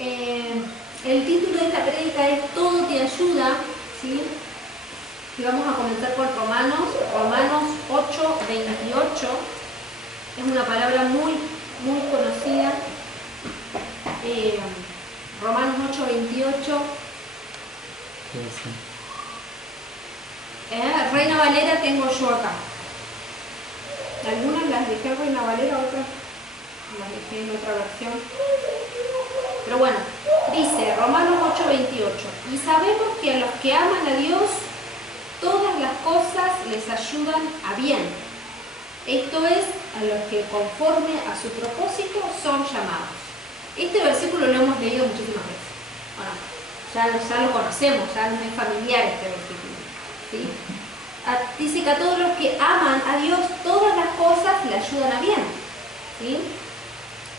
El título de esta prédica es Todo te ayuda, ¿sí? Y vamos a comenzar por Romanos 8:28. Es una palabra muy conocida. Romanos 8:28. Reina Valera tengo yo acá. Algunas las dejé en Reina Valera, otras las dejé en otra versión. Pero bueno, dice Romanos 8:28. Y sabemos que a los que aman a Dios, todas las cosas les ayudan a bien. Esto es, a los que conforme a su propósito son llamados. Este versículo lo hemos leído muchísimas veces. Bueno, ya lo conocemos, ya nos es familiar este versículo, ¿sí? Dice que a todos los que aman a Dios, todas las cosas le ayudan a bien, ¿sí?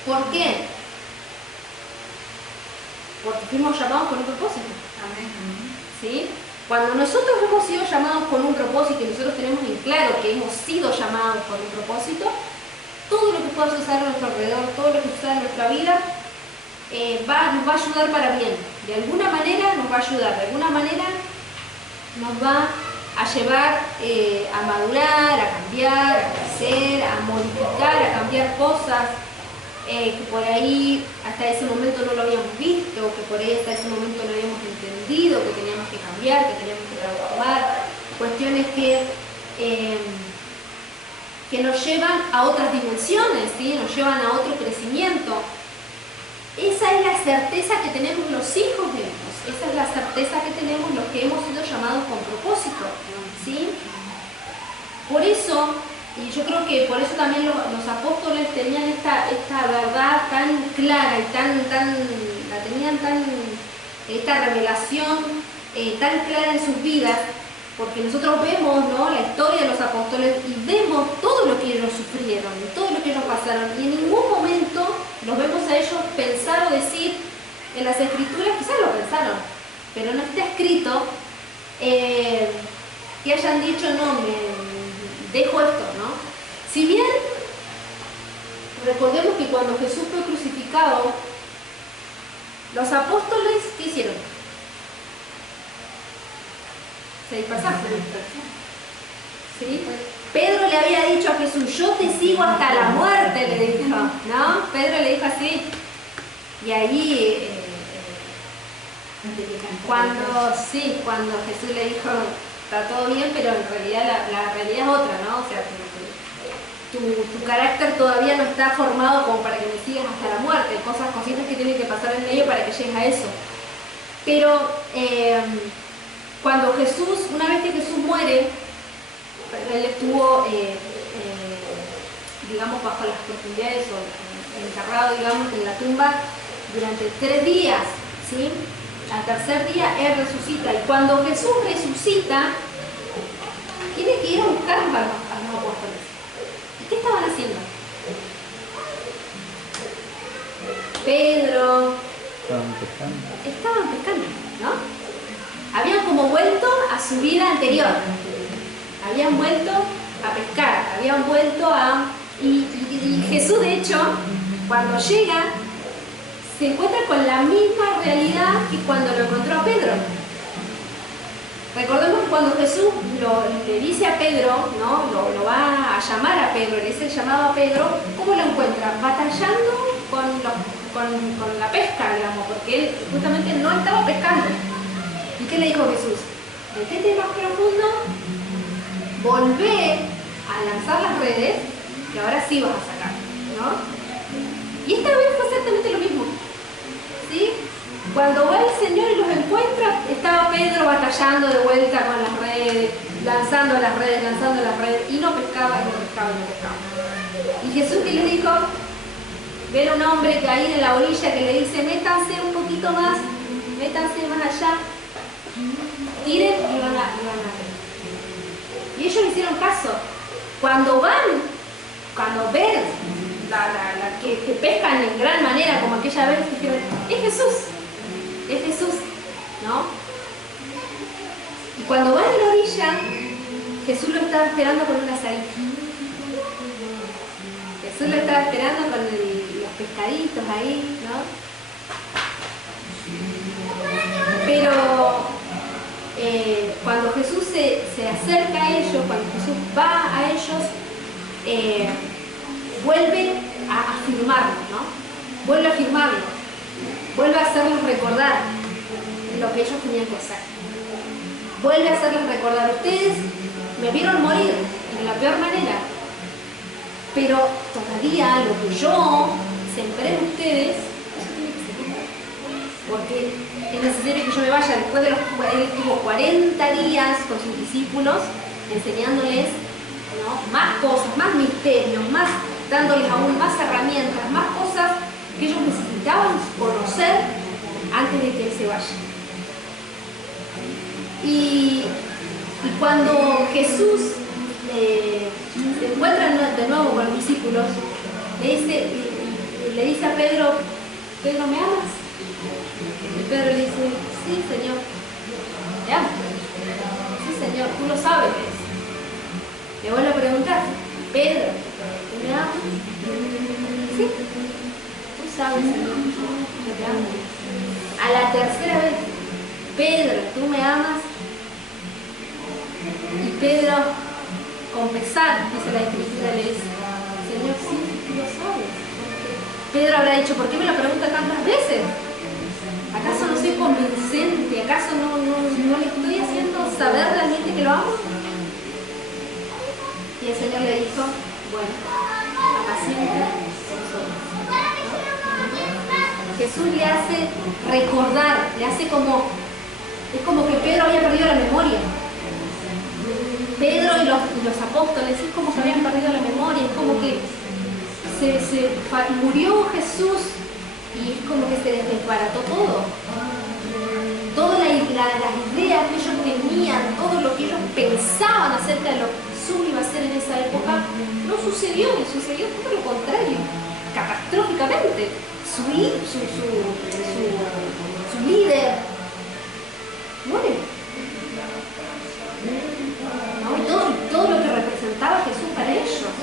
¿Por qué? Porque fuimos llamados con un propósito. Amén. ¿Sí? Cuando nosotros hemos sido llamados con un propósito y nosotros tenemos en claro que hemos sido llamados con un propósito, todo lo que pueda suceder a nuestro alrededor, todo lo que suceda en nuestra vida, nos va a ayudar para bien. De alguna manera nos va a ayudar, de alguna manera nos va a llevar a madurar, a cambiar, a crecer, a modificar, a cambiar cosas que por ahí hasta ese momento no lo habíamos visto, que por ahí hasta ese momento no habíamos entendido, que teníamos que cambiar, que teníamos que transformar, cuestiones que nos llevan a otras dimensiones, ¿sí? Nos llevan a otro crecimiento. Esa es la certeza que tenemos los hijos de Dios, esa es la certeza que tenemos los que hemos sido llamados con propósito, ¿sí? Por eso, y yo creo que por eso también los apóstoles tenían esta verdad tan clara y esta revelación tan clara en sus vidas, porque nosotros vemos, ¿no?, la historia de los apóstoles y vemos todo lo que ellos sufrieron, todo lo que ellos pasaron, y en ningún momento los vemos a ellos pensar o decir en las escrituras, quizás lo pensaron, pero no está escrito que hayan dicho, no, dejo esto, ¿no? Si bien recordemos que cuando Jesús fue crucificado, los apóstoles, ¿qué hicieron? Se dispersaron. ¿Sí? Pedro le había dicho a Jesús, yo te sigo hasta la muerte, le dijo, ¿no? Pedro le dijo así, y ahí cuando Jesús le dijo, está todo bien, pero en realidad la realidad es otra, ¿no? O sea, tu carácter todavía no está formado como para que me sigas hasta la muerte. Cositas que tienen que pasar en medio para que llegues a eso. Pero cuando Jesús, una vez que Jesús muere, él estuvo, digamos, bajo las profundidades o enterrado, digamos, en la tumba durante 3 días, ¿sí? Al tercer día Él resucita, y cuando Jesús resucita, tiene que ir a buscar a los apóstoles. ¿Y qué estaban haciendo? Pedro... Estaban pescando, ¿no? Habían como vuelto a su vida anterior. Habían vuelto a pescar, habían vuelto a... Y Jesús, de hecho, cuando llega, se encuentra con la misma realidad que cuando lo encontró a Pedro. Recordemos que cuando Jesús le dice a Pedro, ¿no?, lo va a llamar a Pedro, le dice el llamado a Pedro, ¿cómo lo encuentra? Batallando con la pesca, digamos, porque él justamente no estaba pescando. ¿Y qué le dijo Jesús? Metete más profundo, volvé a lanzar las redes, que ahora sí vas a sacar, ¿no? Y esta vez fue exactamente lo mismo, ¿sí? Cuando va el Señor y los encuentra, estaba Pedro batallando de vuelta con las redes, lanzando las redes, y no pescaba. Y Jesús, ¿qué les dijo? Ven a un hombre que ahí en la orilla que le dice, métanse un poquito más, métanse más allá, tiren y van a ver. Y ellos le hicieron caso. Cuando ven que pescan en gran manera, como aquella vez, dijeron, es Jesús, ¿no? Y cuando van a la orilla, Jesús lo estaba esperando con una asadita. Jesús lo estaba esperando con los pescaditos ahí, ¿no? se acerca a ellos, cuando Jesús va a ellos, vuelve a afirmarlos, ¿no? Vuelve a afirmarlos, vuelve a hacerles recordar lo que ellos tenían que hacer. Vuelve a hacerles recordar, ustedes me vieron morir de la peor manera, pero todavía lo que yo sembré en ustedes, eso tiene que seguir. Porque es necesario que yo me vaya. Después de él estuvo 40 días con sus discípulos, enseñándoles, ¿no?, más cosas, más misterios, dándoles aún más herramientas, más cosas que ellos necesitaban conocer antes de que él se vaya. Y cuando Jesús se encuentra de nuevo con los discípulos, le dice a Pedro, ¿Pedro, me amas? Y Pedro le dice, sí, Señor, te amo. Sí, Señor, tú lo sabes. Le vuelvo a preguntar, Pedro, ¿tú me amas? Sí, tú sabes, Señor, que te amo. A la tercera vez, Pedro, ¿tú me amas? Y Pedro, con pesar, dice la Escritura, le dice, Señor, sí, tú lo sabes. Pedro habrá dicho, ¿por qué me lo pregunta tantas veces? ¿Acaso no soy convincente? ¿Acaso no le estoy haciendo saber realmente que lo amo? Y el Señor le dijo, bueno, apacienta tus ovejas. Jesús le hace recordar, le hace es como que Pedro había perdido la memoria. Pedro y los apóstoles es como que habían perdido la memoria, es como que murió Jesús y es como que se les desbarató todo. Todas las ideas que ellos tenían, todo lo que ellos pensaban acerca de lo que Jesús iba a hacer en esa época, no sucedió, y sucedió todo lo contrario, catastróficamente. Su líder muere. ¿No? Y todo lo que representaba Jesús para ellos.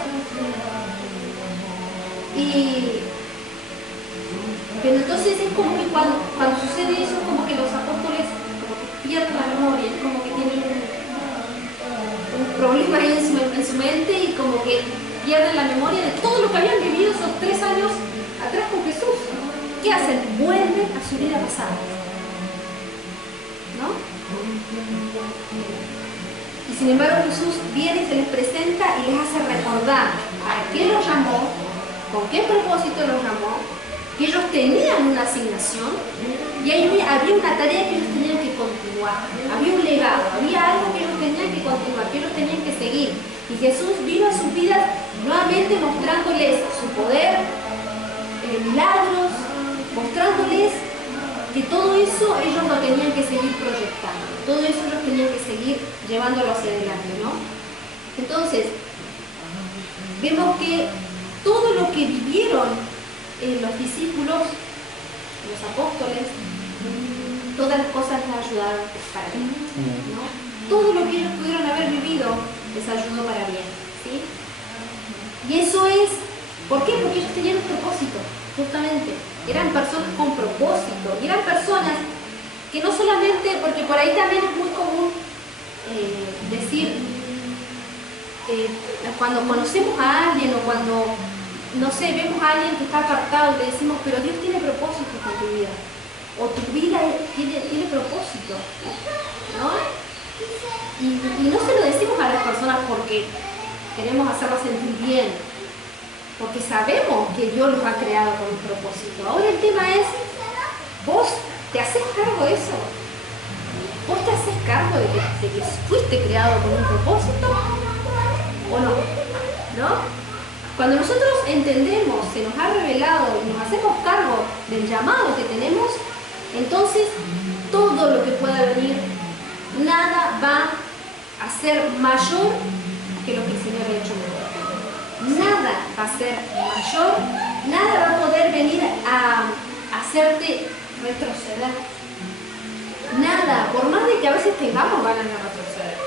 Pero entonces es como que cuando sucede eso, es como que los apóstoles como que pierden la memoria, es como que tienen un problema ahí en su mente y como que pierden la memoria de todo lo que habían vivido esos 3 años atrás con Jesús. ¿Qué hacen? Vuelven a su vida pasada, ¿no? Y sin embargo Jesús viene y se les presenta y les hace recordar para qué los llamó, con qué propósito los llamó, que ellos tenían una asignación y había una tarea que ellos tenían que continuar, había un legado, había algo que ellos tenían que continuar, que ellos tenían que seguir. Y Jesús vino a sus vidas nuevamente mostrándoles su poder, milagros, mostrándoles que todo eso ellos lo tenían que seguir proyectando, todo eso ellos tenían que seguir llevándolo hacia adelante, ¿no? Entonces, vemos que todo lo que vivieron los discípulos, los apóstoles, todas las cosas les ayudaron para bien, ¿no? Todo lo que ellos pudieron haber vivido les ayudó para bien, ¿sí? Y eso es, ¿por qué? Porque ellos tenían un propósito, justamente. Eran personas con propósito, y eran personas que no solamente, porque por ahí también es muy común decir, cuando conocemos a alguien o cuando, no sé, vemos a alguien que está apartado y le decimos, pero Dios tiene propósito con tu vida, o tu vida tiene propósito, ¿no? Y no se lo decimos a las personas porque queremos hacerlas sentir bien, porque sabemos que Dios los ha creado con un propósito. Ahora el tema es, ¿vos te haces cargo de eso? ¿Vos te haces cargo de que fuiste creado con un propósito? ¿O no? ¿No? Cuando nosotros entendemos, se nos ha revelado y nos hacemos cargo del llamado que tenemos, entonces todo lo que pueda venir, nada va a ser mayor que lo que el Señor ha hecho mejor. Nada va a ser mayor, nada va a poder venir a hacerte retroceder. Nada, por más de que a veces tengamos ganas de retroceder,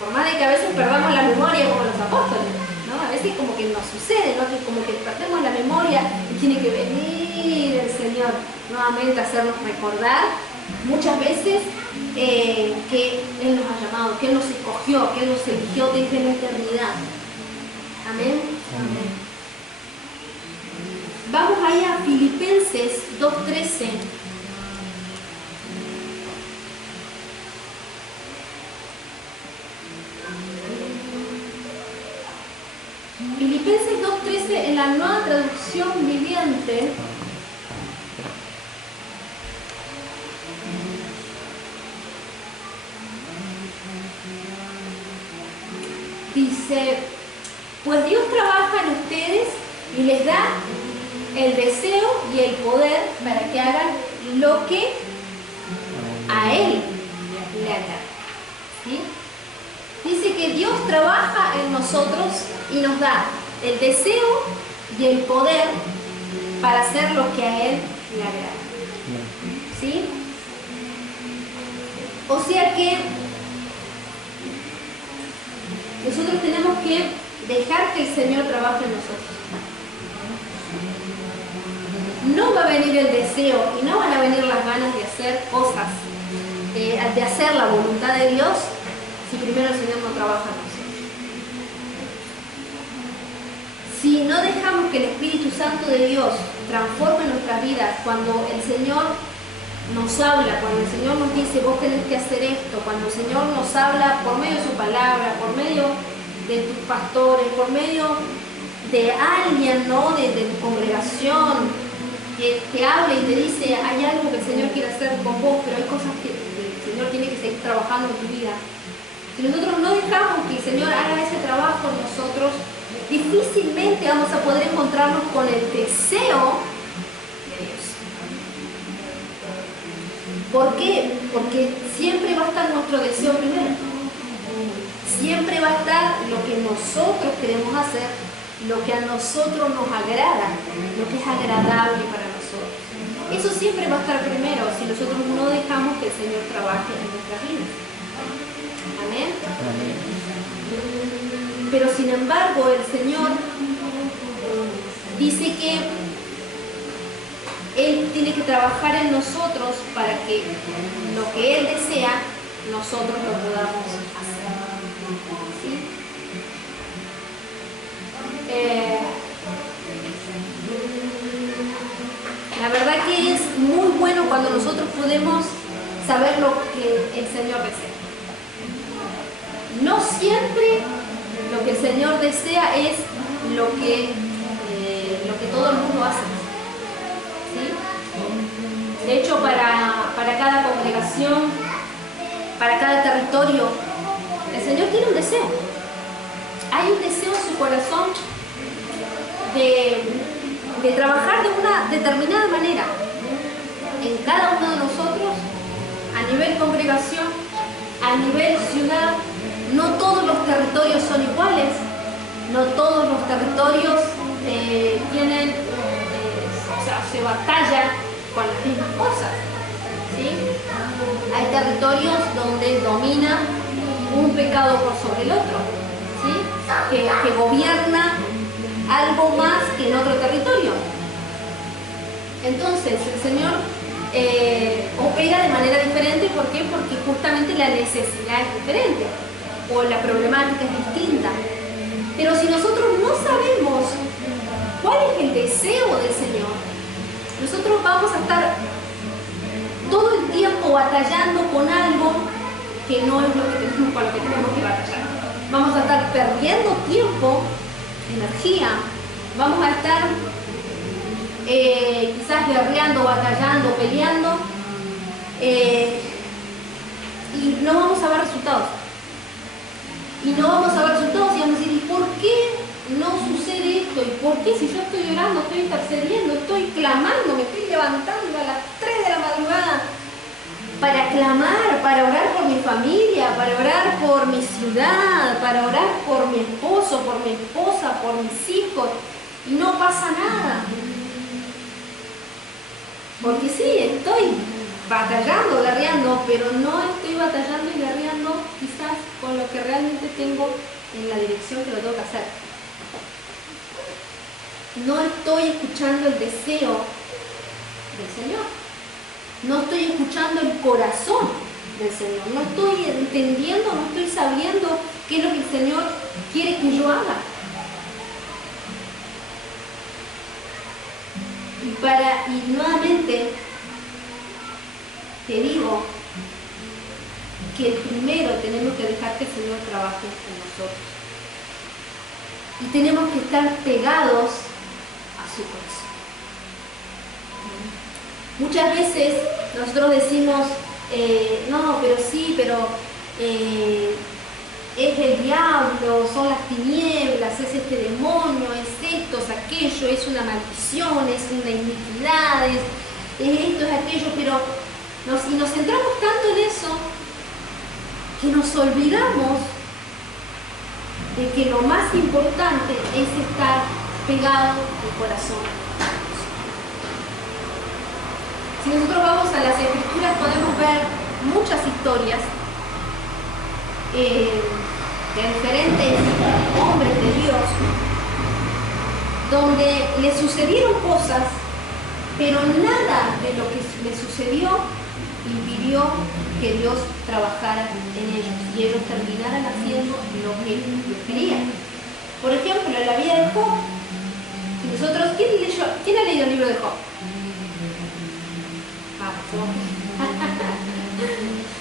por más de que a veces perdamos la memoria como los apóstoles, ¿no? A veces como que nos sucede, ¿no? Que como que perdemos la memoria y tiene que venir el Señor nuevamente a hacernos recordar muchas veces que Él nos ha llamado, que Él nos escogió, que Él nos eligió desde la eternidad. Amén. Amén. Vamos ahí a Filipenses 2:13. Filipenses 2:13 en la Nueva Traducción Viviente. Dice, pues Dios trabaja en ustedes y les da el deseo y el poder para que hagan lo que a Él le agrada. ¿Sí? Dice que Dios trabaja en nosotros y nos da el deseo y el poder para hacer lo que a Él le agrada. ¿Sí? O sea que nosotros tenemos que dejar que el Señor trabaje en nosotros. No va a venir el deseo y no van a venir las ganas de hacer cosas, de hacer la voluntad de Dios, si primero el Señor no trabaja en nosotros. Si no dejamos que el Espíritu Santo de Dios transforme nuestras vidas, cuando el Señor nos habla, cuando el Señor nos dice vos tenés que hacer esto, cuando el Señor nos habla por medio de su palabra, por medio de tus pastores, por medio de alguien, ¿no? de tu congregación, que te habla y te dice hay algo que el Señor quiere hacer con vos, pero hay cosas que el Señor tiene que seguir trabajando en tu vida. Si nosotros no dejamos que el Señor haga ese trabajo en nosotros, difícilmente vamos a poder encontrarnos con el deseo de Dios. ¿Por qué? Porque siempre va a estar nuestro deseo primero. Siempre va a estar lo que nosotros queremos hacer, lo que a nosotros nos agrada, lo que es agradable para nosotros. Eso siempre va a estar primero si nosotros no dejamos que el Señor trabaje en nuestras vidas. Amén. Pero sin embargo el Señor dice que Él tiene que trabajar en nosotros para que lo que Él desea, nosotros lo podamos hacer. ¿Sí? La verdad que es muy bueno cuando nosotros podemos saber lo que el Señor desea. No siempre lo que el Señor desea es lo que todo el mundo hace. ¿Sí? De hecho, para cada congregación, para cada territorio, el Señor tiene un deseo. Hay un deseo en su corazón de trabajar de una determinada manera en cada uno de nosotros, a nivel congregación, a nivel ciudad. No todos los territorios son iguales, no todos los territorios tienen, se batalla con las mismas cosas. ¿Sí? Hay territorios donde domina un pecado por sobre el otro, ¿sí? que gobierna algo más que en otro territorio. Entonces el Señor opera de manera diferente. ¿Por qué? Porque justamente la necesidad es diferente o la problemática es distinta. Pero si nosotros no sabemos cuál es el deseo del Señor, nosotros vamos a estar todo el tiempo batallando con algo que no es lo que tenemos, con lo que tenemos que batallar. Vamos a estar perdiendo tiempo, energía, vamos a estar quizás guerreando, batallando, peleando, y no vamos a ver resultados. Y no vamos a ver resultados y vamos a decir, ¿y por qué no sucede esto? ¿Y por qué si yo estoy orando, estoy intercediendo, estoy clamando, me estoy levantando a las 3 de la madrugada para clamar, para orar por mi familia, para orar por mi ciudad, para orar por mi esposo, por mi esposa, por mis hijos, y no pasa nada? Porque sí, estoy batallando, guerreando, pero no estoy batallando y guerreando quizás con lo que realmente tengo en la dirección que lo tengo que hacer. No estoy escuchando el deseo del Señor. no estoy escuchando el corazón del Señor, no estoy entendiendo, no estoy sabiendo qué es lo que el Señor quiere que yo haga. Y nuevamente te digo que primero tenemos que dejar que el Señor trabaje en nosotros. Y tenemos que estar pegados a su corazón. Muchas veces nosotros decimos, no, pero sí, pero es el diablo, son las tinieblas, es este demonio, es esto, es aquello, es una maldición, es una iniquidad, es esto, es aquello, pero nos centramos tanto en eso que nos olvidamos de que lo más importante es estar pegado al corazón. Si nosotros vamos a las Escrituras podemos ver muchas historias de diferentes hombres de Dios donde le sucedieron cosas, pero nada de lo que le sucedió impidió que Dios trabajara en ellos y ellos terminaran haciendo lo que Dios quería. Por ejemplo, en la vida de Job, nosotros, ¿quién ha leído el libro de Job?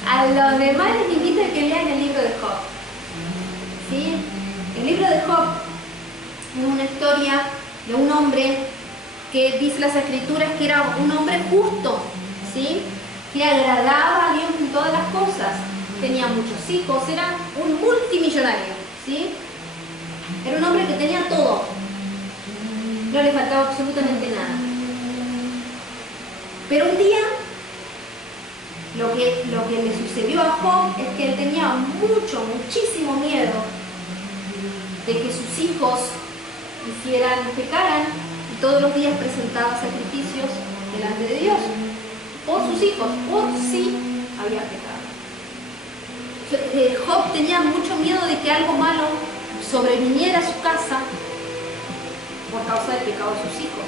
A los demás les invito a que lean el libro de Job. ¿Sí? El libro de Job es una historia de un hombre que dice las Escrituras que era un hombre justo, ¿sí? Que agradaba a Dios en todas las cosas, tenía muchos hijos, era un multimillonario, ¿sí? Era un hombre que tenía todo, no le faltaba absolutamente nada. Pero un día, lo que le sucedió a Job es que él tenía muchísimo miedo de que sus hijos pecaran, y todos los días presentaba sacrificios delante de Dios por sus hijos, por si había pecado. Job tenía mucho miedo de que algo malo sobreviniera a su casa por causa del pecado de sus hijos.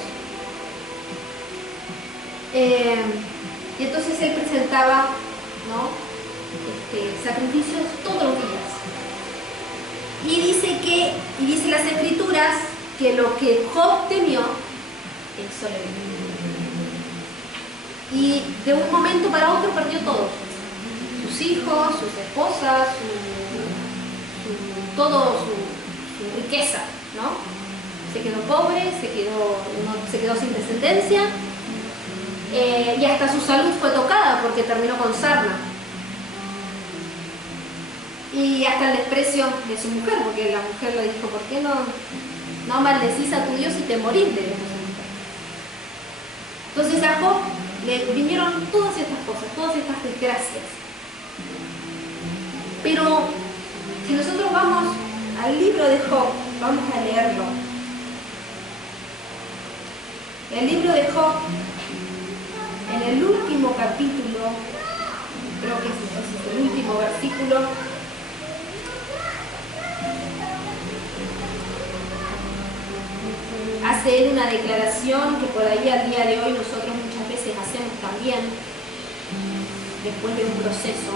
Y entonces él presentaba, ¿no?, sacrificios todos los días. Y dice las Escrituras que lo que Job temió, eso le vino. Y de un momento para otro perdió todo. Sus hijos, sus esposas, su riqueza, ¿no? Se quedó pobre, se quedó sin descendencia, y hasta su salud fue tocada porque terminó con sarna. Y hasta el desprecio de su mujer, porque la mujer le dijo, ¿por qué no maldecís a tu Dios y te morís? Le dijo su mujer. Entonces a Job le vinieron todas estas cosas, todas estas desgracias. Pero si nosotros vamos al libro de Job, vamos a leerlo. El libro de Job, en el último capítulo, creo que es el último versículo, hace él una declaración que por ahí al día de hoy nosotros muchas veces hacemos también, después de un proceso.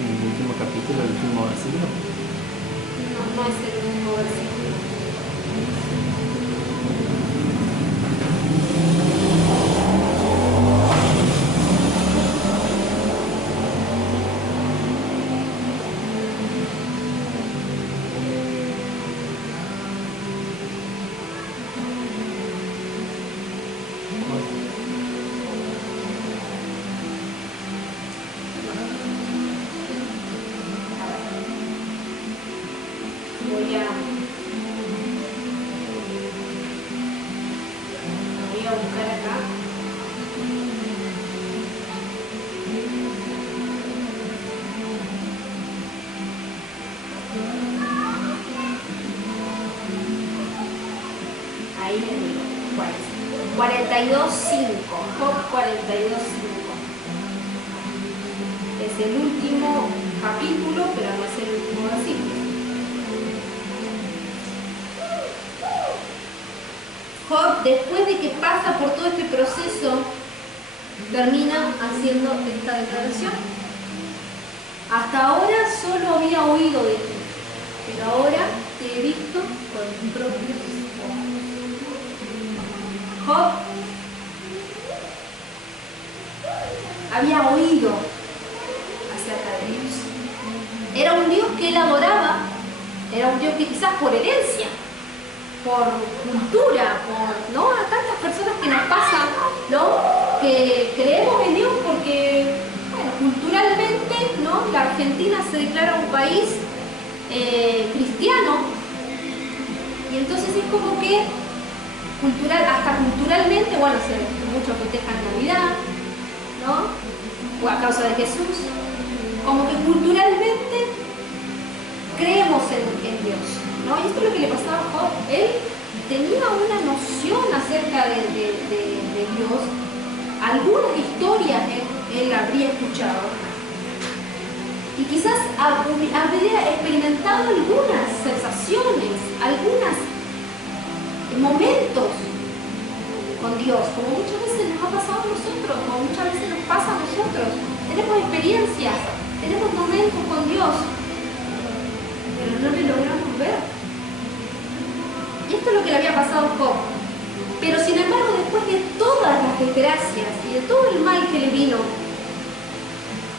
En el último capítulo, el último versículo. No es el último versículo. Voy a buscar acá. Ahí les digo, 42.5, Job 42.5. Es el último capítulo, pero no es el último versículo. Job, después de que pasa por todo este proceso, termina haciendo esta declaración. Hasta ahora solo había oído de ti, pero ahora te he visto con mis propios ojos. Job había oído acerca de Dios. Era un Dios que él adoraba, era un Dios que quizás por herencia, por cultura, por, ¿no? A tantas personas que nos pasan, ¿no? Que creemos en Dios porque, bueno, culturalmente, ¿no? La Argentina se declara un país cristiano, y entonces es como que hasta culturalmente, bueno, muchos festejan Navidad, ¿no? O a causa de Jesús, como que culturalmente creemos en Dios, ¿no? Y esto es lo que le pasaba a Job. Él tenía una noción acerca de Dios, algunas historias él habría escuchado, y quizás habría experimentado algunas sensaciones, algunos momentos con Dios, como muchas veces nos ha pasado a nosotros, como muchas veces nos pasa a nosotros. Tenemos experiencias, tenemos momentos con Dios, pero no le logramos ver. Y esto es lo que le había pasado a Job. Pero sin embargo, después de todas las desgracias y de todo el mal que le vino,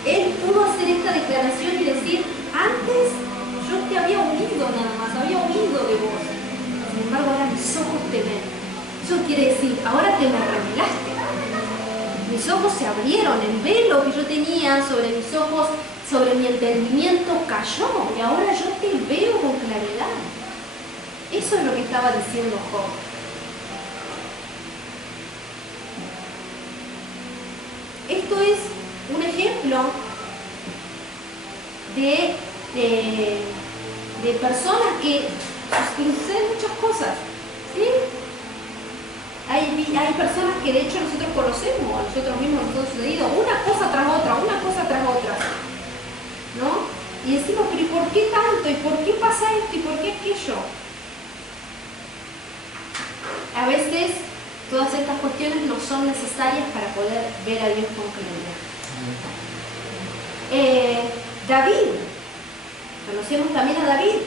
él pudo hacer esta declaración y decir: antes yo te había oído nada más, había oído de vos, sin embargo ahora mis ojos te ven. Eso quiere decir, ahora te me revelaste. Mis ojos se abrieron, el velo que yo tenía sobre mis ojos, sobre mi entendimiento cayó, y ahora yo te veo con claridad. Eso es lo que estaba diciendo Job. Esto es un ejemplo de personas que suceden muchas cosas, ¿sí? Hay personas que de hecho nosotros conocemos, a nosotros mismos nos ha sucedido una cosa tras otra, ¿no? Y decimos, pero ¿y por qué tanto? ¿Y por qué pasa esto? ¿Y por qué aquello? A veces todas estas cuestiones no son necesarias para poder ver a Dios con claridad. David, conocemos también a David.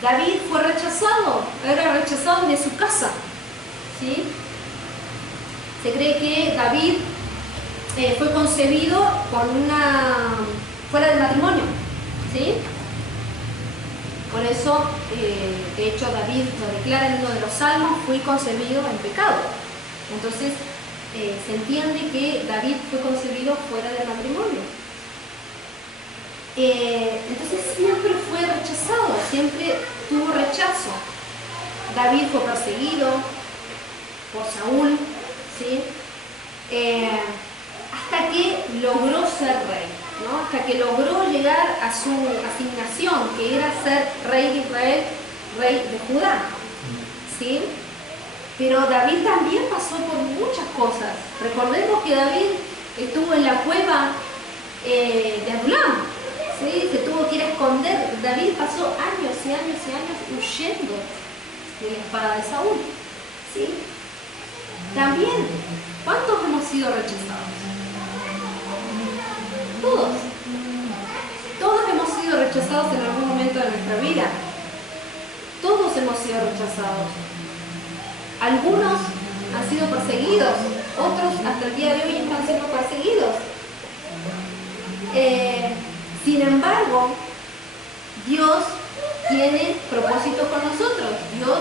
David fue rechazado, era rechazado de su casa, ¿sí? Se cree que David fue concebido fuera del matrimonio, ¿sí? Por eso, de hecho, David lo declara en uno de los salmos: fui concebido en pecado. Entonces, se entiende que David fue concebido fuera del matrimonio. Entonces, siempre fue rechazado, siempre tuvo rechazo. David fue perseguido por Saúl, ¿sí? Hasta que logró ser rey, ¿no? Hasta que logró llegar a su asignación, que era ser rey de Israel, rey de Judá, ¿sí? Pero David también pasó por muchas cosas. Recordemos que David estuvo en la cueva de Adulam, ¿sí? Se tuvo que ir a esconder. David pasó años y años y años huyendo de la espada de Saúl, ¿sí? También, ¿cuántos hemos sido rechazados? Todos. Todos hemos sido rechazados en algún momento de nuestra vida. Todos hemos sido rechazados. Algunos han sido perseguidos, otros hasta el día de hoy están siendo perseguidos. Sin embargo, Dios tiene propósitos con nosotros. Dios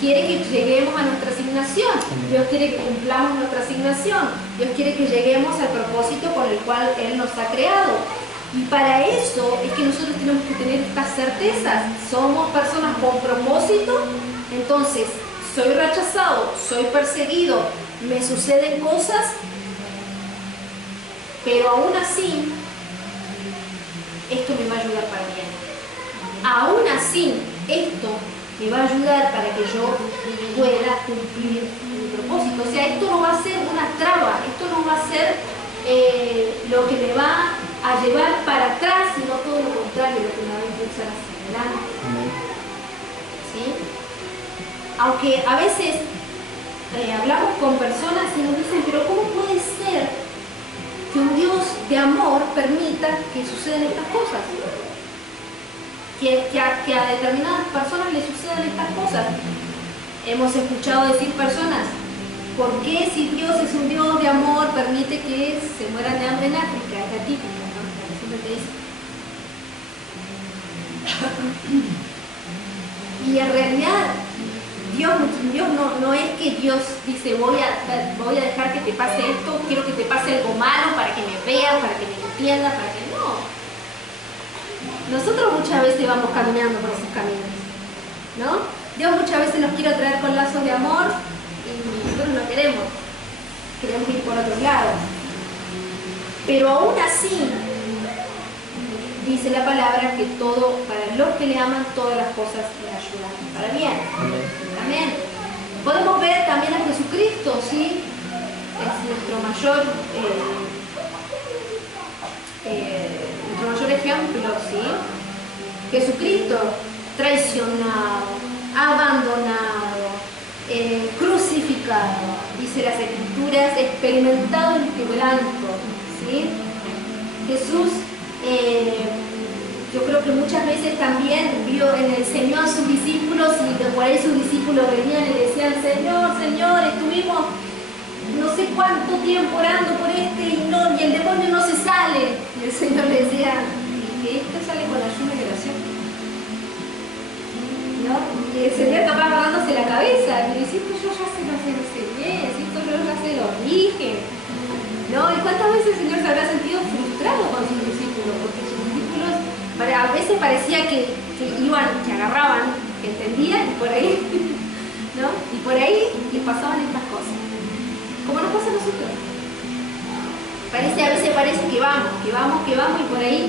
quiere que lleguemos a nuestra asignación. Dios quiere que cumplamos nuestra asignación. Dios quiere que lleguemos al propósito con el cual Él nos ha creado. Y para eso es que nosotros tenemos que tener estas certezas. Somos personas con propósito. Entonces, soy rechazado, soy perseguido, me suceden cosas, pero aún así, esto me va a ayudar para bien. Aún así, esto me va a ayudar para que yo pueda cumplir mi propósito. O sea, esto no va a ser una traba, esto no va a ser lo que me va a llevar para atrás, sino todo lo contrario, lo que me va a impulsar hacia adelante. ¿Sí? Aunque a veces hablamos con personas y nos dicen, pero ¿cómo puede ser que un Dios de amor permita que sucedan estas cosas? Que a determinadas personas les sucedan estas cosas. Hemos escuchado decir personas, ¿por qué si Dios es un Dios de amor permite que se mueran de hambre en África? Es la típica, ¿no? La que siempre te dice. Y en realidad, Dios no es que Dios dice, voy a dejar que te pase esto, quiero que te pase algo malo para que me veas, para que me entiendas, para que no. Nosotros muchas veces vamos caminando por esos caminos, ¿no? Dios muchas veces nos quiere atraer con lazos de amor y nosotros no queremos ir por otros lados. Pero aún así, dice la palabra que todo, para los que le aman, todas las cosas le ayudan para bien. Amén. Podemos ver también a Jesucristo, ¿sí? Es nuestro mayor ejemplo, ¿sí? Jesucristo, traicionado, abandonado, crucificado, dice las Escrituras, experimentado el quebranto, ¿sí? Jesús, yo creo que muchas veces también vio en el Señor a sus discípulos y por ahí sus discípulos venían y le decían, Señor, Señor, estuvimos no sé cuánto tiempo orando por y el demonio no se sale. Y el Señor le decía, que esto sale con ayuno y oración, ¿no? Y el Señor capaz agarrándose la cabeza, y dice, esto yo ya se lo enseñé, esto yo ya se lo dije, ¿no? ¿Y cuántas veces el Señor se habrá sentido frustrado con sus discípulos? Porque sus discípulos a veces parecía que agarraban, que entendían, y por ahí, ¿no? Y por ahí les pasaban estas cosas. Como nos pasa a nosotros. A veces parece que vamos, y por ahí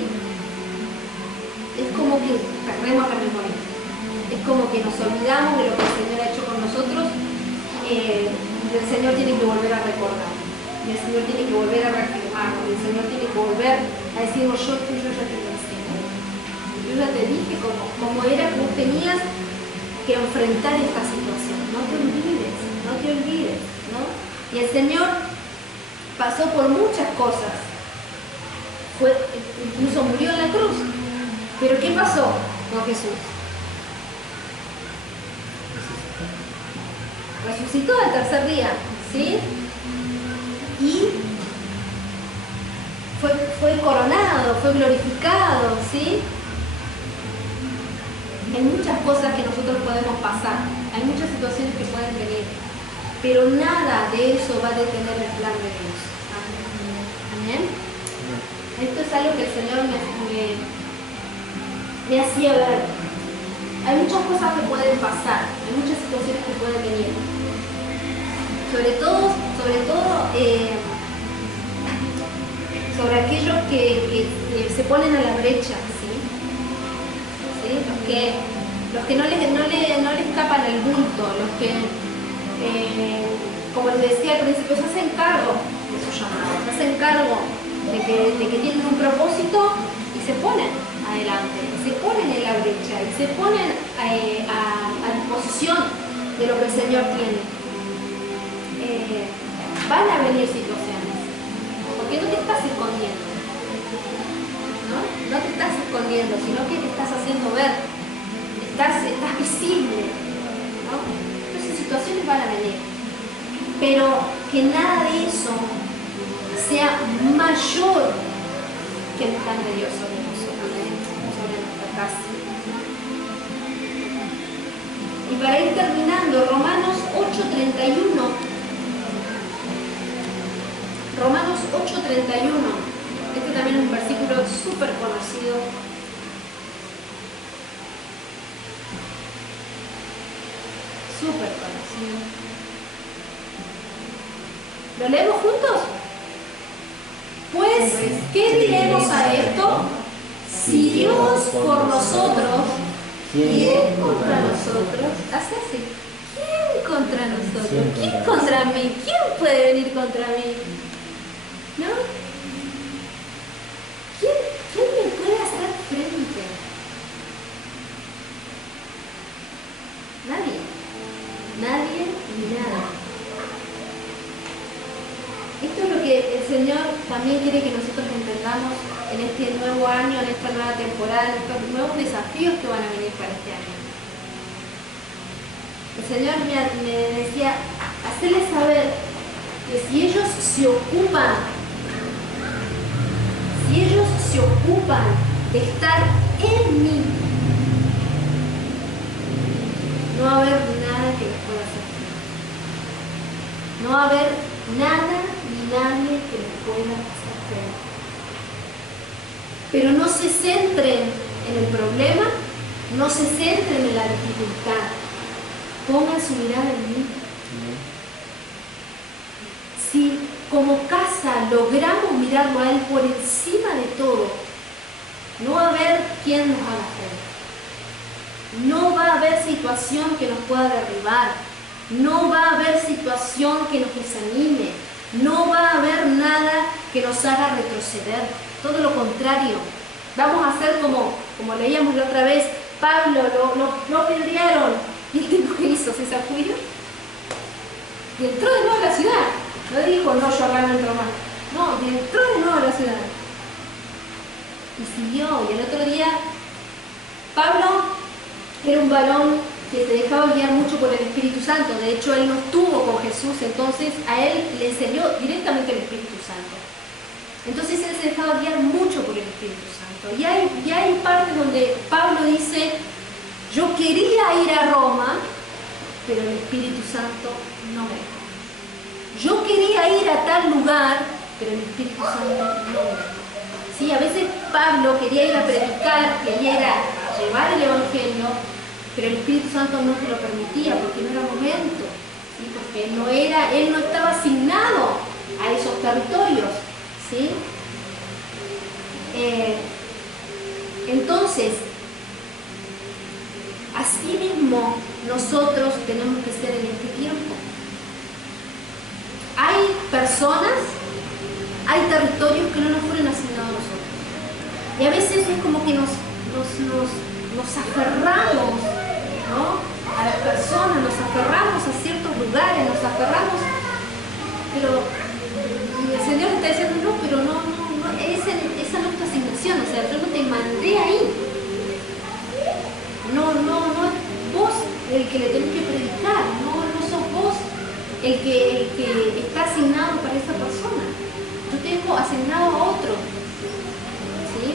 es como que perdemos la memoria. Es como que nos olvidamos de lo que el Señor ha hecho con nosotros y el Señor tiene que volver a recordar. Y el Señor tiene que volver a reafirmarnos. Y el Señor tiene que volver a decirnos, yo ya te lo enseñé. Yo ya te dije cómo era que vos tenías que enfrentar esta situación. No te olvides, ¿no? Y el Señor pasó por muchas cosas. Incluso murió en la cruz. Pero ¿qué pasó con Jesús? Resucitó al tercer día, ¿sí? Y fue coronado, fue glorificado, ¿sí? Hay muchas cosas que nosotros podemos pasar, hay muchas situaciones que pueden venir, pero nada de eso va a detener el plan de Dios. Amén. Esto es algo que el Señor me hacía ver. Hay muchas cosas que pueden pasar, hay muchas situaciones que pueden venir. Sobre todo sobre aquellos que se ponen a la brecha, ¿sí? Los que no les tapan el bulto, los que, como les decía al principio, se hacen cargo de su llamado, se hacen cargo de que tienen un propósito y se ponen adelante, se ponen en la brecha y se ponen a disposición de lo que el Señor tiene. Van a venir situaciones, porque no te estás escondiendo, no te estás escondiendo, sino que te estás haciendo ver, estás visible, ¿no? Entonces situaciones van a venir, pero que nada de eso sea mayor que el plan de Dios sobre nosotros, sobre nuestra casa. Y para ir terminando, Romanos 8:31. Romanos 8:31. Este también es un versículo súper conocido. Súper conocido. ¿Lo leemos juntos? Pues, ¿qué diremos a esto? Si Dios por nosotros, ¿quién contra nosotros? Hace así. ¿Quién contra nosotros? ¿Quién contra mí? ¿Quién puede venir contra mí? ¿No? ¿Quién me puede hacer frente? Nadie ni nada. Esto es lo que el Señor también quiere que nosotros entendamos en este nuevo año, en esta nueva temporada, en estos nuevos desafíos que van a venir para este año. El Señor me decía, hacerles saber que si ellos se ocupan de estar en mí, no va a haber nada que les pueda hacer. No va a haber nada ni nadie que les pueda hacer. Pero no se centren en el problema, no se centren en la dificultad. Pongan su mirada en mí. Si como casa logramos mirarlo a Él por encima de todo, no va a haber quien nos haga frente. No va a haber situación que nos pueda derribar. No va a haber situación que nos desanime. No va a haber nada que nos haga retroceder. Todo lo contrario. Vamos a hacer como leíamos la otra vez. Pablo lo apedrearon. ¿Y el tipo que hizo? ¿Se sacudió? Y entró de nuevo a la ciudad. No dijo, no, yo acá no entro más. No, y entró de nuevo a la ciudad. Y siguió. Y el otro día, Pablo era un varón que se dejaba guiar mucho por el Espíritu Santo. De hecho, él no estuvo con Jesús, entonces a él le enseñó directamente el Espíritu Santo. Entonces él se dejaba guiar mucho por el Espíritu Santo. Y hay partes donde Pablo dice, yo quería ir a Roma, pero el Espíritu Santo no me dejó. Yo quería ir a tal lugar, pero el Espíritu Santo no me dejó. Sí, a veces Pablo quería ir a predicar, quería ir a llevar el Evangelio, pero el Espíritu Santo no se lo permitía porque no era momento, ¿sí? Porque él no estaba asignado a esos territorios, ¿sí? Entonces, así mismo nosotros tenemos que ser en este tiempo. Hay personas, hay territorios que no nos fueron asignados a nosotros. Y a veces es como que nos aferramos, ¿no?, a las personas, nos aferramos a ciertos lugares, nos aferramos, pero y el Señor está diciendo, no, pero no, esa no es tu asignación, o sea, yo no te mandé ahí. No es vos el que le tenés que predicar, no sos vos el que está asignado para esa persona. Yo tengo asignado a otro, ¿sí?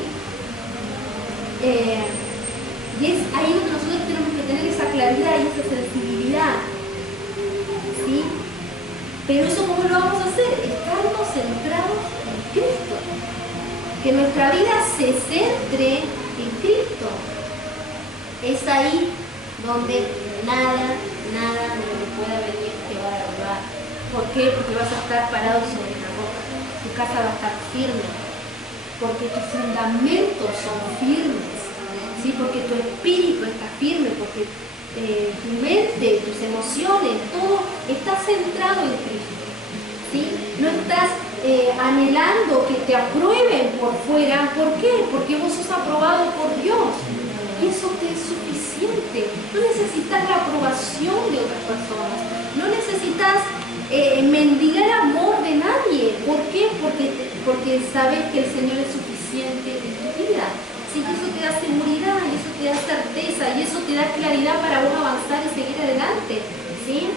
Y es ahí donde nosotros tenemos que tener esa claridad y esa sensibilidad, ¿sí? Pero eso, ¿cómo lo vamos a hacer? Estando centrados en Cristo. Que nuestra vida se centre en Cristo. Es ahí donde nada de lo que pueda venir te va a derribar. ¿Por qué? Porque vas a estar parado sobre la roca. Tu casa va a estar firme. Porque tus fundamentos son firmes. ¿Sí? Porque tu espíritu está firme. Porque tu mente, tus emociones, todo está centrado en Cristo. ¿Sí? No estás anhelando que te aprueben por fuera. ¿Por qué? Porque vos sos aprobado por Dios. Y eso te es suficiente. No necesitas la aprobación de otras personas. No necesitas mendigar amor de nadie. ¿Por qué? Porque sabes que el Señor es suficiente en tu vida. Sí, que eso te da seguridad, y eso te da certeza, y eso te da claridad para vos avanzar y seguir adelante. ¿Sí?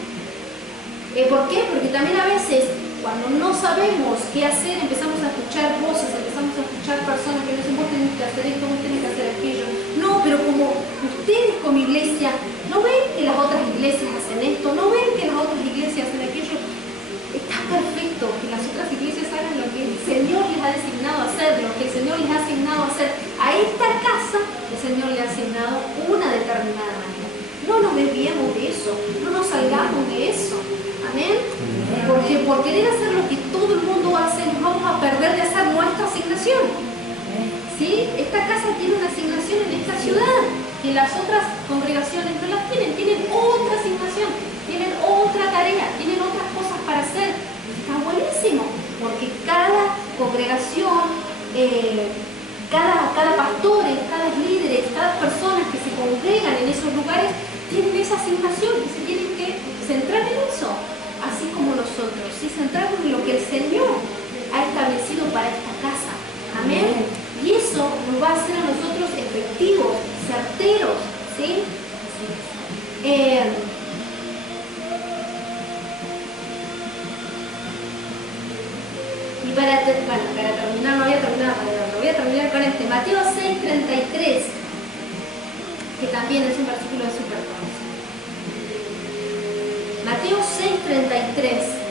¿Por qué? Porque también a veces, cuando no sabemos qué hacer, empezamos a escuchar voces, empezamos a escuchar personas que nos dicen, vos tenés que hacer esto, vos tenés que hacer aquello. No, pero como ustedes como iglesia, ¿no ven que las otras iglesias hacen esto? ¿No ven que las otras iglesias hacen aquello? Está perfecto que las otras iglesias hagan lo que el Señor les ha designado a hacer, lo que el Señor les ha asignado a hacer. A esta casa, el Señor le ha asignado una determinada manera. No nos desviemos de eso, no nos salgamos de eso. Amén. Porque por querer hacer lo que todo el mundo hace, nos vamos a perder de hacer nuestra asignación. ¿Sí? Esta casa tiene una asignación en esta ciudad, que las otras congregaciones no las tienen. Tienen otra asignación, tienen otra tarea, tienen otras cosas para hacer. Está buenísimo, porque cada congregación, cada pastor, cada líderes, cada personas que se congregan en esos lugares, tienen esa asignación y se tienen que centrar en eso. Así como nosotros nosotros, ¿sí? Centrarnos en lo que el Señor ha establecido para esta casa. Amén. Y eso nos va a hacer a nosotros efectivos, certeros, ¿sí? Y para terminar, no voy a terminar, lo voy a terminar con este, Mateo 6:33, que también es un versículo súper conocido. Mateo 6:33.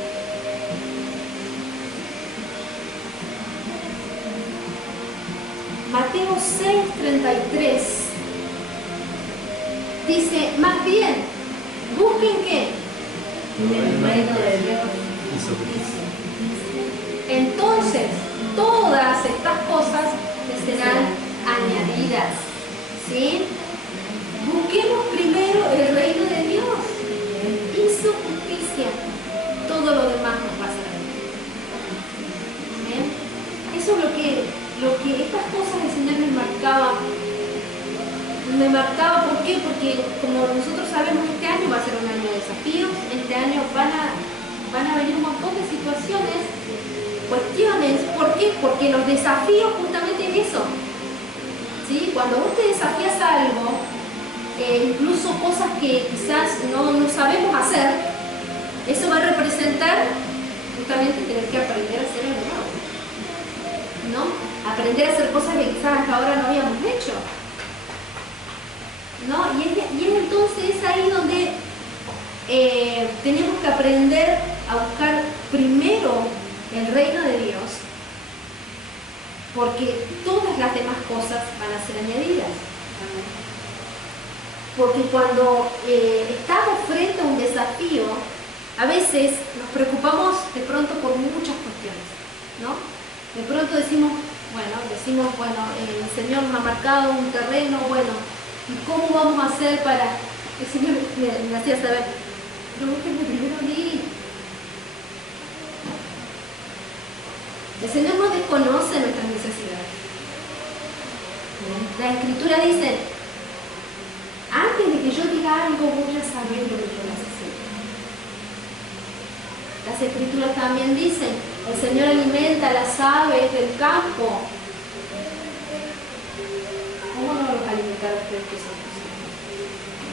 Mateo 6:33 dice, más bien, busquen ¿qué? El reino de Dios. Entonces, todas estas cosas les serán añadidas. ¿Sí? Busquemos primero el reino de Dios y su justicia. Todo lo demás nos pasará. ¿Bien? Eso es lo que estas cosas el Señor me marcaba. ¿Por qué? Porque como nosotros sabemos, este año va a ser un año de desafíos. Este año van a venir un montón de situaciones, cuestiones. ¿Por qué? Porque los desafíos justamente es eso. ¿Sí? Cuando vos te desafías a algo, incluso cosas que quizás no sabemos hacer, eso va a representar justamente tener que aprender a hacer algo nuevo, ¿no? Aprender a hacer cosas que quizás hasta ahora no habíamos hecho, ¿no? Y es entonces ahí donde tenemos que aprender a buscar primero el reino de Dios, porque todas las demás cosas van a ser añadidas. Porque cuando estamos frente a un desafío, a veces nos preocupamos de pronto por muchas cuestiones, ¿no? De pronto decimos, bueno, el Señor nos ha marcado un terreno, bueno, ¿y cómo vamos a hacer para...? El Señor me hacía saber, pero búsquenme primero a mí. El Señor no desconoce nuestras necesidades. La Escritura dice, antes de que yo diga algo, voy a saber lo que yo necesito. Las Escrituras también dicen, el Señor alimenta a las aves del campo. ¿Cómo no los alimentará ustedes que son personas?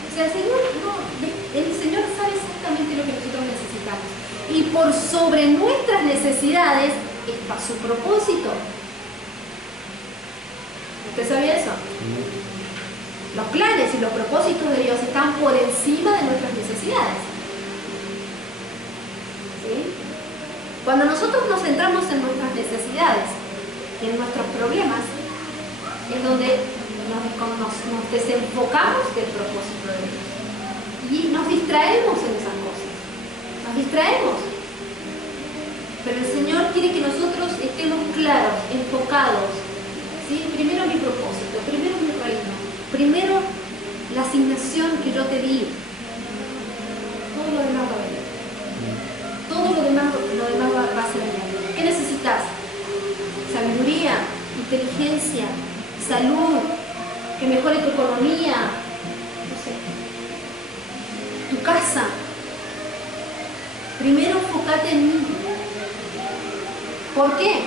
O sea, el Señor sabe exactamente lo que nosotros necesitamos. Y por sobre nuestras necesidades está su propósito. ¿Usted sabía eso? Los planes y los propósitos de Dios están por encima de nuestras necesidades. ¿Sí? Cuando nosotros nos centramos en nuestras necesidades y en nuestros problemas, es donde nos desenfocamos del propósito de Dios. Y nos distraemos en esas cosas. Nos distraemos. Pero el Señor quiere que nosotros estemos claros, enfocados. ¿Sí? Primero mi propósito, primero mi reino. Primero, la asignación que yo te di. Todo lo demás va a venir. Todo lo demás va a ser añadido. ¿Qué necesitas? Sabiduría, inteligencia, salud, que mejore tu economía, no sé, tu casa. Primero enfócate en mí. ¿Por qué?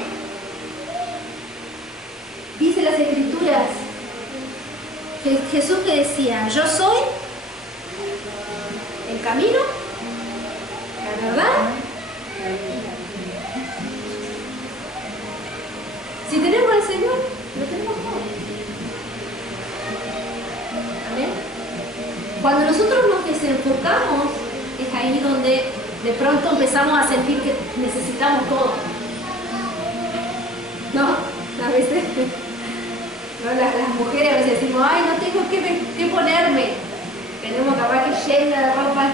Dice las Escrituras, Jesús que decía, yo soy el camino, la verdad, la vida. Si tenemos al Señor, lo tenemos todo. Amén. Cuando nosotros nos desenfocamos, es ahí donde de pronto empezamos a sentir que necesitamos todo. ¿No? A veces... ¿no? Las mujeres a veces decimos, ay, no tengo que ponerme. Tenemos capaz que llena de ropa.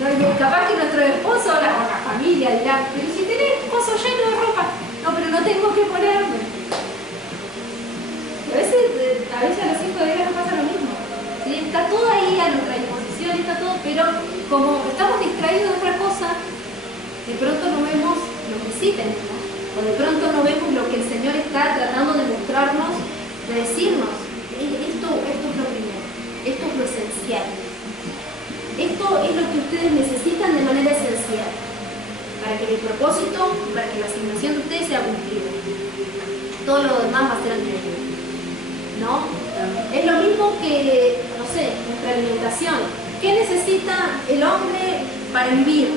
¿No? Y capaz que nuestro esposo o la familia dirá, pero si tenés esposo lleno de ropa, no, pero no tengo que ponerme. A veces a los hijos de Dios nos pasa lo mismo. ¿Sí? Está todo ahí a nuestra disposición, está todo, pero como estamos distraídos de otra cosa, de pronto no vemos lo que sí tenemos. O de pronto no vemos lo que el Señor está tratando de mostrarnos, de decirnos, esto es lo primero, esto es lo esencial. Esto es lo que ustedes necesitan de manera esencial. para que el propósito, para que la asignación de ustedes sea cumplida. Todo lo demás va a ser añadido, ¿no? Es lo mismo que, no sé, nuestra alimentación. ¿Qué necesita el hombre para vivir?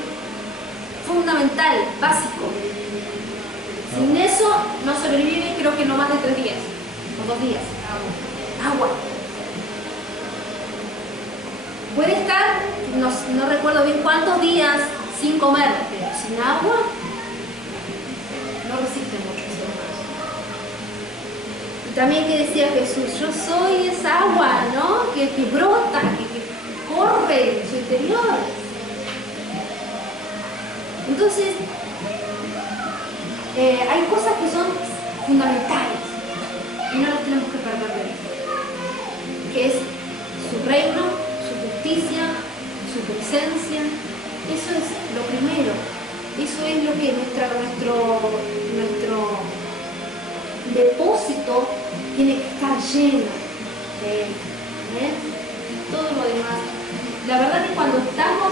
Fundamental, básico. Sin eso no sobrevive, creo que no más de 3 días o 2 días. Agua. Puede estar, no recuerdo bien cuántos días sin comer, pero sin agua no resiste mucho ese humano. Y también que decía Jesús, yo soy esa agua, ¿no? Que brota, que corre en su interior. Entonces, hay cosas que son fundamentales y no las tenemos que perder de vista, que es su reino, su justicia, su presencia. Eso es lo primero, eso es lo que nuestro depósito tiene que estar lleno de él, ¿eh? Todo lo demás. La verdad que cuando estamos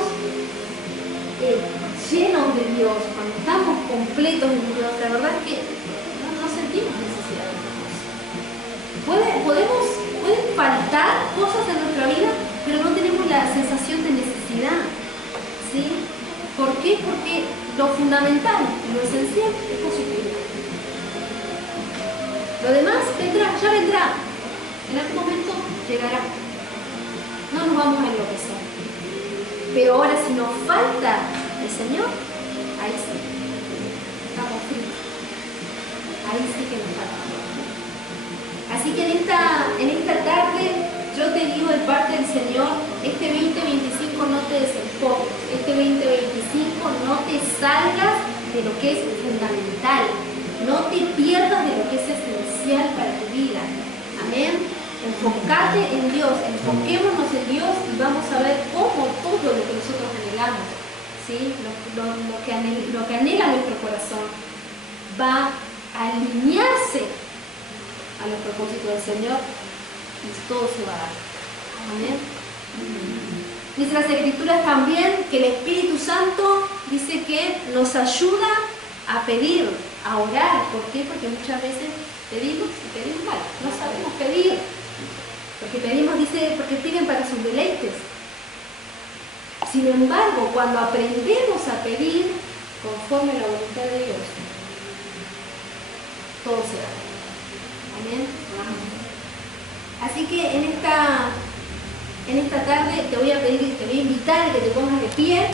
llenos de Dios, cuando estamos completos en Dios, la verdad es que no sentimos necesidad de otra cosa. Pueden faltar cosas en nuestra vida, pero no tenemos la sensación de necesidad, ¿sí? ¿Por qué? Porque lo fundamental, lo esencial es positivo. Lo demás vendrá, ya vendrá. En algún momento llegará. No nos vamos a enloquecer. Pero ahora si nos falta el Señor, ahí sí, estamos fritos. Ahí sí que nos falta. Así que en esta tarde yo te digo de parte del Señor, este 2025 no te desenfoques, este 2025 no te salgas de lo que es fundamental, no te pierdas de lo que es esencial para tu vida. Amén. Enfócate en Dios, enfoquémonos en Dios y vamos a ver cómo todo lo que nosotros anhelamos, ¿sí? lo que anhela nuestro corazón va a alinearse a los propósitos del Señor y todo se va a dar. Amén. Dice las Escrituras también que el Espíritu Santo dice que nos ayuda a pedir, a orar. ¿Por qué? Porque muchas veces pedimos y pedimos mal, no sabemos pedir. Porque pedimos, dice, porque piden para sus deleites. Sin embargo, cuando aprendemos a pedir conforme a la voluntad de Dios, todo se da. Amén. Así que en esta tarde te voy a pedir, te voy a invitar a que te pongas de pie.